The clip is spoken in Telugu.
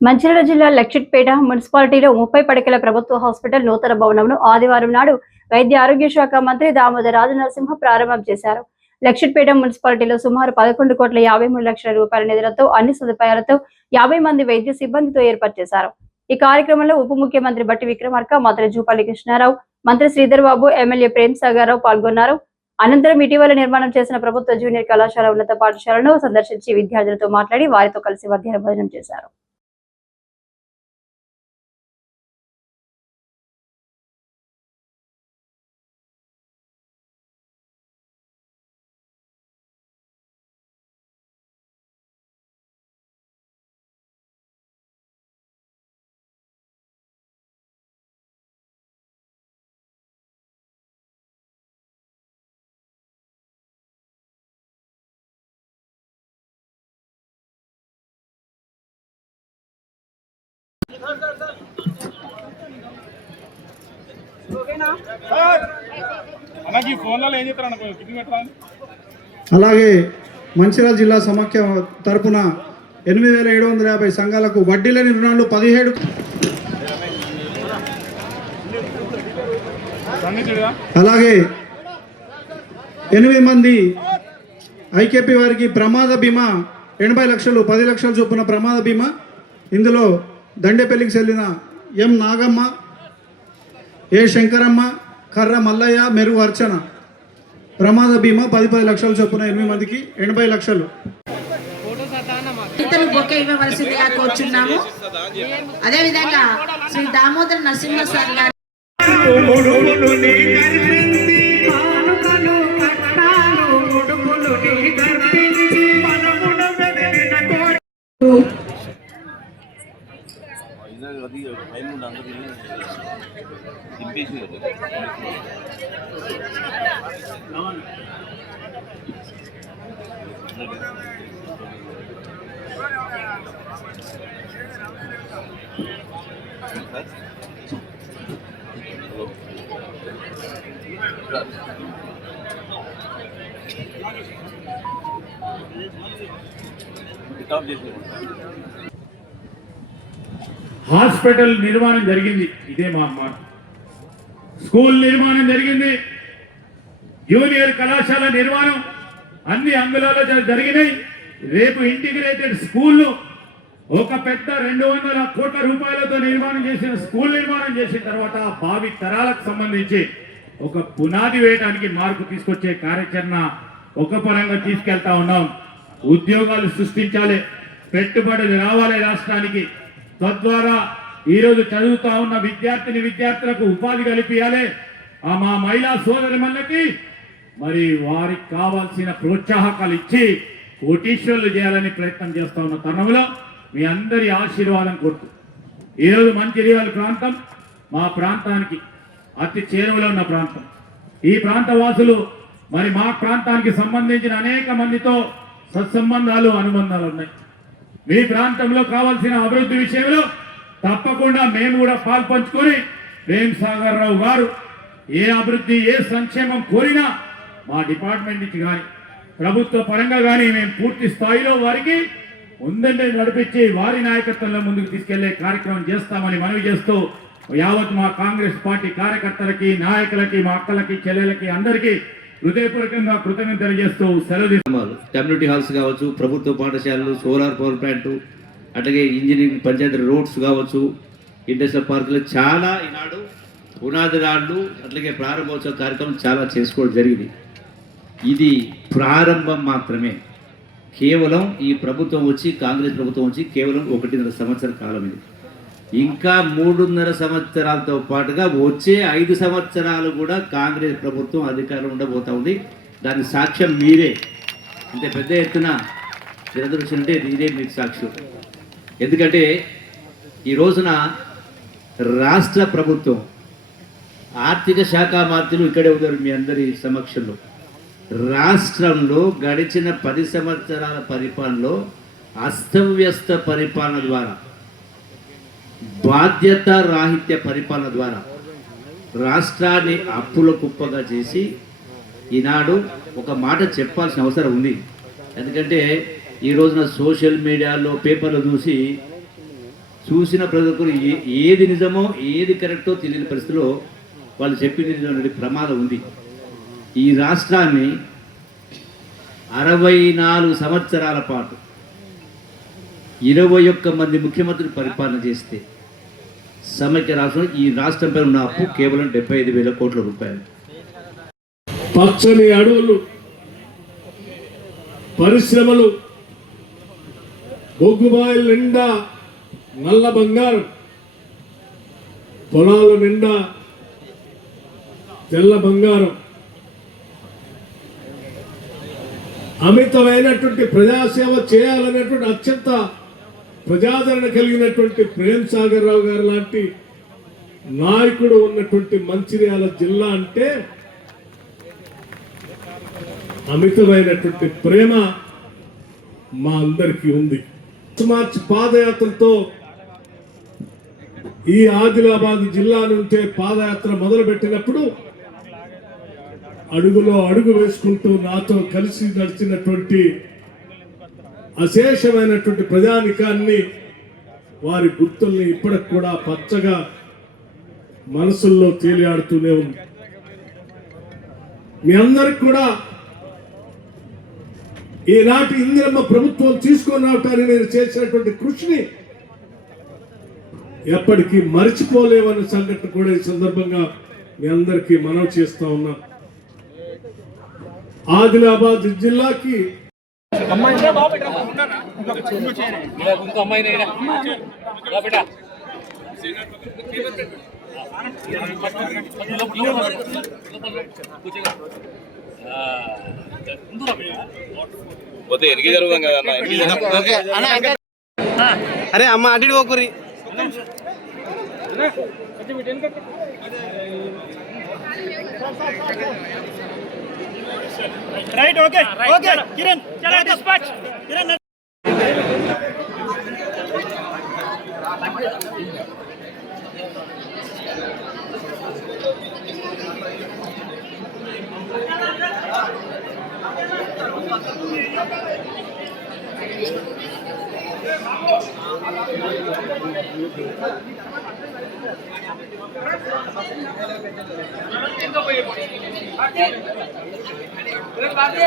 మంచిర్యాల జిల్లా లక్షిట్పేట మున్సిపాలిటీలో ముప్పై పడకల ప్రభుత్వ హాస్పిటల్ నూతన భవనంను ఆదివారం నాడు వైద్య ఆరోగ్య శాఖ మంత్రి దామోదర్ రాజనరసింహ ప్రారంభం చేశారు. లక్షిట్పేట మున్సిపాలిటీలో సుమారు పదకొండు కోట్ల యాభై మూడు లక్షల రూపాయల నిధులతో అన్ని సదుపాయాలతో యాభై మంది వైద్య సిబ్బందితో ఏర్పాటు చేశారు. ఈ కార్యక్రమంలో ఉప ముఖ్యమంత్రి బట్టి విక్రమార్క మంత్రి జూపల్లి కృష్ణారావు మంత్రి శ్రీధర్ బాబు ఎమ్మెల్యే ప్రేమ్ సాగారావు పాల్గొన్నారు. అనంతరం ఇటీవల నిర్మాణం చేసిన ప్రభుత్వ జూనియర్ కళాశాల ఉన్నత పాఠశాలను సందర్శించి విద్యార్థులతో మాట్లాడి వారితో కలిసి మధ్యాహ్న భోజనం చేశారు. అలాగే మంచిర్యాల జిల్లా సమాఖ్య తరపున ఎనిమిది వేల ఏడు వందల యాభై సంఘాలకు వడ్డీ లేని రుణాలు పదిహేడు. అలాగే ఎనిమిది మంది ఐకేపీ వారికి ప్రమాద బీమా ఎనభై లక్షలు పది లక్షల చొప్పున ప్రమాద బీమా. ఇందులో దండేపల్లికి చెల్లిన ఎం నాగమ్మ ఏ శంకరమ్మ కర్ర మల్లయ్య మెరుగు అర్చన ప్రమాద బీమా పది పది లక్షల చొప్పున ఎనిమిది మందికి ఎనభై లక్షలు ఇతను బొక్క ఇవ్వవలసిందిగా కోరుచున్నాము అదేవిధంగా శ్రీ దామోదర్ నరసింహ సార్ గారు హాస్పిటల్ నిర్మాణం జరిగింది. ఇదే మా మాట స్కూల్ నిర్మాణం జరిగింది. జూనియర్ కళాశాల నిర్మాణం అన్ని అంగుళాలు జరిగినాయి. రేపు ఇంటిగ్రేటెడ్ స్కూళ్ళు ఒక పెద్ద రెండు వందల కోట్ల రూపాయలతో నిర్మాణం చేసిన స్కూల్ నిర్మాణం చేసిన తర్వాత భావి తరాలకు సంబంధించి ఒక పునాది వేయడానికి మార్పు తీసుకొచ్చే కార్యాచరణ ఒక పరంగా తీసుకెళ్తా ఉన్నాం. ఉద్యోగాలు సృష్టించాలి. పెట్టుబడులు రావాలి రాష్ట్రానికి. తద్వారా ఈరోజు చదువుతా ఉన్న విద్యార్థిని విద్యార్థులకు ఉపాధి కల్పించాలి. ఆ మా మహిళా సోదరిమణులకి మరి వారికి కావాల్సిన ప్రోత్సాహకాలు ఇచ్చి కోటీశ్వర్లు చేయాలని ప్రయత్నం చేస్తా ఉన్న తరుణంలో మీ అందరి ఆశీర్వాదం కొడుతూ ఈరోజు మంచిర్యాల ప్రాంతం మా ప్రాంతానికి అతి చేరువలో ఉన్న ప్రాంతం. ఈ ప్రాంత వాసులు మరి మా ప్రాంతానికి సంబంధించిన అనేక మందితో సత్సంబంధాలు అనుబంధాలు ఉన్నాయి. మీ ప్రాంతంలో కావాల్సిన అభివృద్ధి విషయంలో తప్పకుండా మేము కూడా పాల్పంచుకొని ప్రేమ్ సాగర్ రావు గారు ఏ అభివృద్ధి ఏ సంక్షేమం కోరినా మా డిపార్ట్మెంట్ నుంచి కానీ ప్రభుత్వ పరంగా కానీ మేము పూర్తి స్థాయిలో వారికి ముందంటే నడిపించి వారి నాయకత్వంలో ముందుకు తీసుకెళ్ళే కార్యక్రమం చేస్తామని మనవి చేస్తూ యావత్ మా కాంగ్రెస్ పార్టీ కార్యకర్తలకి నాయకులకి మా అక్కలకి చెల్లెలకి అందరికీ హృదయపూర్వకంగా కృతజ్ఞతలు చేస్తూ సెలవు కమ్యూనిటీ హాల్స్ కావచ్చు ప్రభుత్వ పాఠశాలలు సోలార్ పవర్ ప్లాంట్ అట్లాగే ఇంజనీరింగ్ పంచాయతీ రోడ్స్ కావచ్చు ఇండస్ట్రియల్ పార్కులు చాలా ఈనాడు పునాది రాళ్ళు అట్లాగే ప్రారంభోత్సవ కార్యక్రమం చాలా చేసుకోవడం జరిగింది. ఇది ప్రారంభం మాత్రమే. కేవలం ఈ ప్రభుత్వం వచ్చి కాంగ్రెస్ ప్రభుత్వం వచ్చి కేవలం ఒకటిన్నర సంవత్సర కాలం ఇది. ఇంకా మూడున్నర సంవత్సరాలతో పాటుగా వచ్చే ఐదు సంవత్సరాలు కూడా కాంగ్రెస్ ప్రభుత్వం అధికారం ఉండబోతా ఉంది. దాని సాక్ష్యం మీరే. అంటే పెద్ద ఎత్తున దురదృష్టం అంటే మీరే మీకు సాక్ష్యం ఎందుకంటే ఈ రోజున రాష్ట్ర ప్రభుత్వం ఆర్థిక శాఖ మంత్రులు ఇక్కడే ఉన్నారు మీ అందరి సమక్షంలో. రాష్ట్రంలో గడిచిన పది సంవత్సరాల పరిపాలనలో అస్తవ్యస్త పరిపాలన ద్వారా బాధ్యత రాహిత్య పరిపాలన ద్వారా రాష్ట్రాన్ని అప్పుల కుప్పగా చేసి ఈనాడు ఒక మాట చెప్పాల్సిన అవసరం ఉంది. ఎందుకంటే ఈ రోజున సోషల్ మీడియాలో పేపర్లు చూసి చూసిన ప్రజలకు ఏ- ఏది నిజమో ఏది కరెక్టో తెలియని పరిస్థితిలో వాళ్ళు చెప్పింది నిజమైన ప్రమాదం ఉంది. ఈ రాష్ట్రాన్ని అరవై నాలుగు సంవత్సరాల పాటు ఇరవై ఒక్క మంది ముఖ్యమంత్రులు పరిపాలన చేస్తే సమైక్య రాష్ట్రం ఈ రాష్ట్రం పైన ఉన్న అప్పు కేవలం డెబ్బై ఐదు వేల కోట్ల రూపాయలు. పచ్చని అడవులు పరిశ్రమలు బొగ్గుబాయిల నిండా నల్ల బంగారం పొలాల నిండా తెల్ల బంగారం. అమితమైనటువంటి ప్రజాసేవ చేయాలనేటువంటి అత్యంత ప్రజాదరణ కలిగినటువంటి ప్రేమ్ సాగర్ రావు గారు లాంటి నాయకుడు ఉన్నటువంటి మంచిర్యాల జిల్లా అంటే అమితమైనటువంటి ప్రేమ మా అందరికీ ఉంది. మార్చి పాదయాత్రతో ఈ ఆదిలాబాద్ జిల్లా నుంచే పాదయాత్ర మొదలుపెట్టినప్పుడు అడుగులో అడుగు వేసుకుంటూ నాతో కలిసి నడిచినటువంటి అశేషమైనటువంటి ప్రజానికాన్ని వారి గుర్తుల్ని ఇప్పటికి కూడా పచ్చగా మనసుల్లో తేలియాడుతూనే ఉంది. మీ అందరికి కూడా ఈనాటి ఇందిరమ్మ ప్రభుత్వం తీసుకొని రావటానికి నేను చేసినటువంటి కృషిని ఎప్పటికీ మర్చిపోలేమన్న సంఘటన కూడా ఈ సందర్భంగా మీ అందరికీ మనవి చేస్తా ఉన్నా. ఆదిలాబాద్ జిల్లాకి పోతే ఎనికి జరుగుతాం కదా అన్న అరే అమ్మ అటు ఇటు పోకుర్రి. Right okay okay Kiran Kiran Babu